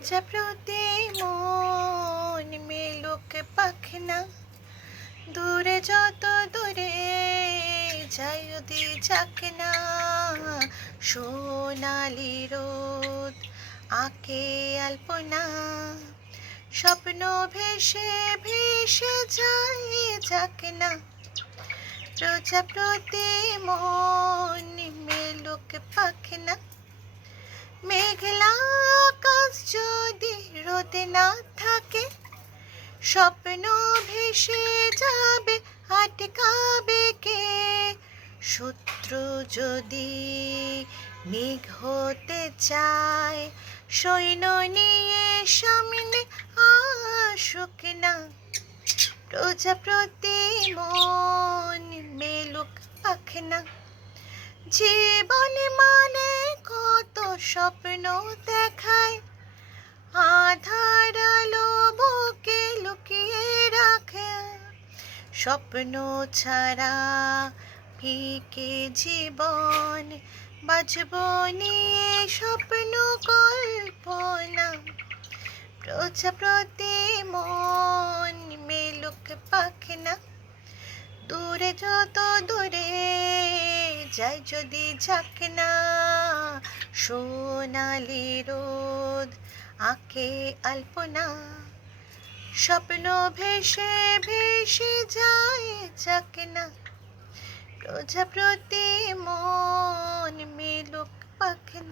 প্রজাপতি মন মেলুক পাখনা, দূরে যত দূরে যাই যদি যাক না, সোনালি রোদ আঁকে আলপনা, স্বপ্ন ভেসে ভেসে যাই যাক না। প্রজাপতি মন মেলুক পাখনা, মেঘলা আকাশ যদি রোদ না থাকে, স্বপ্ন ভেসে যাবে আটকাবে কে? শত্রু যদি মেঘ হতে চায়, সৈন্য নিয়ে সামনে আসুক না। প্রজাপতি মন মেলুক পাখনা, জীবন মানে কত স্বপ্ন দেখায়, আধার আলো বুকে লুকিয়ে রাখে। স্বপ্ন ছাড়া ফিকে জীবন, বাঁচব নিয়ে স্বপ্ন কল্পনা। প্রজাপতি মন মেলুক পাখনা, দূরে যত দূরে যাই যদি যাক না, সোনালি রোদ আঁকে আলপনা, স্বপ্ন ভেসে ভেসে যায় যাক না। প্রজাপতি মন মেলুক পাখনা।